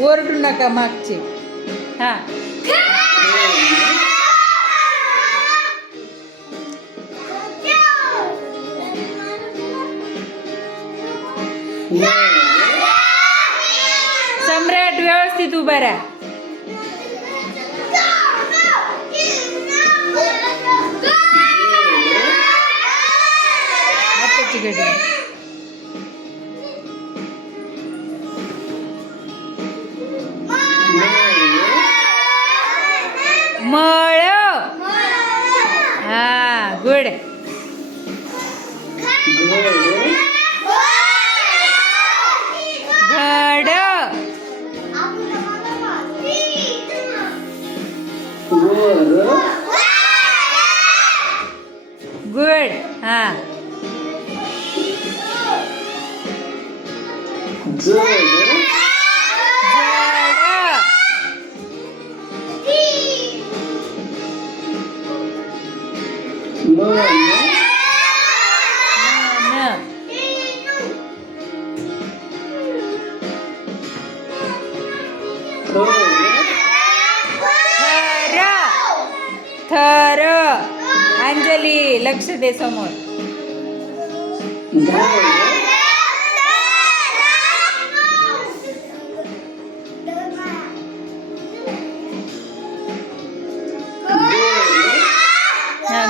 ओरडू नका मागचे. हा. सम्राट व्यवस्थित उभा राहा. आताची घडी. मळ. हा गुड. घड. गुड हा. जड. थर थर अंजली लक्ष दे समोर.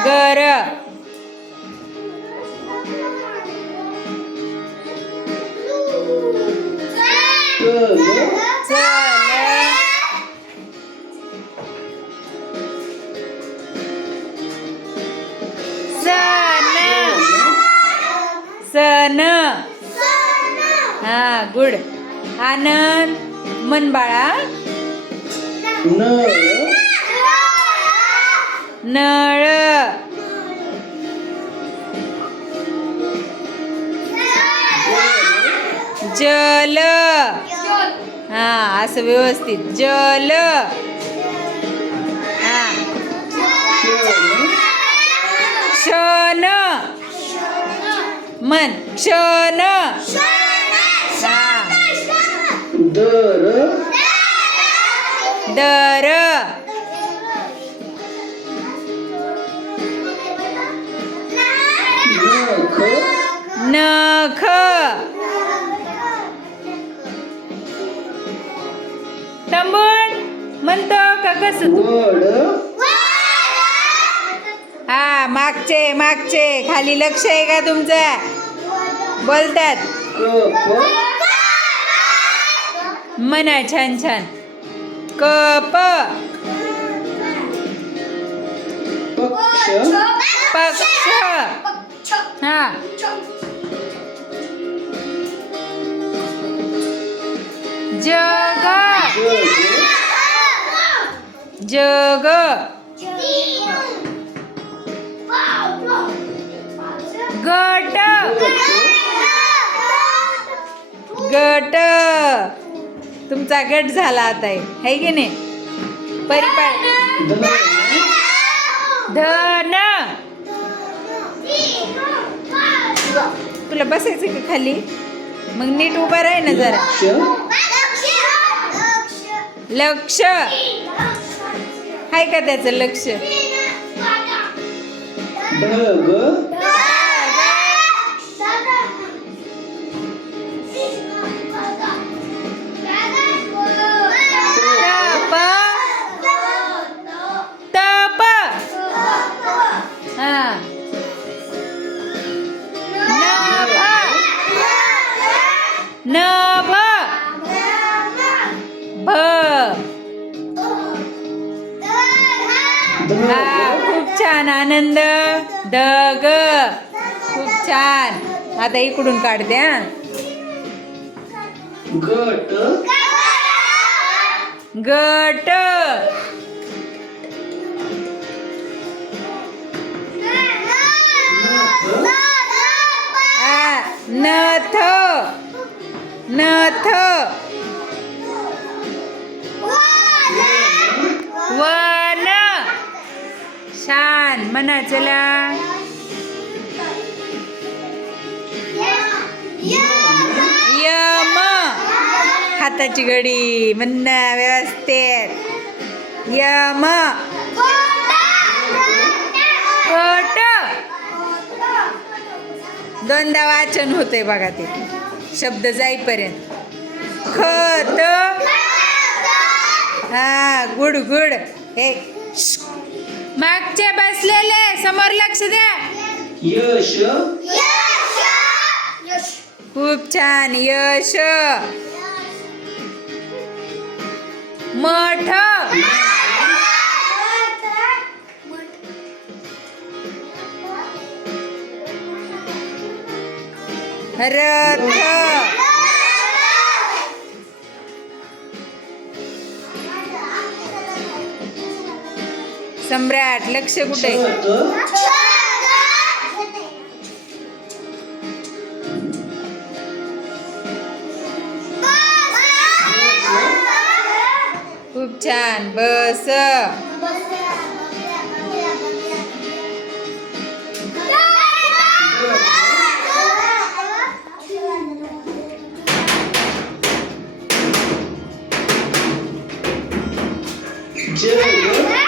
गर सन हा गुड. आनंद. मन बाळा. नळ. जल. हा असं व्यवस्थित. जल. हा. क्षण. मन क्षण हा दर. नख. टंबून म्हणतो का कसं हा मागचे मागचे. खाली लक्ष आहे का तुमचं? बोलतात. म्हणा छान छान. कप पक्ष. हा. जग. जग. गट गट तुमचा गट झाला आता आहे की नाही? परिपाठ धन. तुला बसायचं का खाली? मग नीट उभा राही ना जरा. लक्ष. आहे का त्याचं लक्ष? नभ भ. हा खूप छान आनंद. दग खूप छान. आता इकडून काढते हा. गट गट म्हणा चला. यम हाताची घडी म्हणणं व्यवस्थित. यम खोट दोनदा वाचन होतंय बघा ते. शब्द जाईपर्यंत. खत. हा गुड गुड हे मागचे बसलेले समोर लक्ष द्या. यश. खूप छान यश. मठ. रथ. सम्राट लक्ष कुठे? खूप छान बस. Yeah,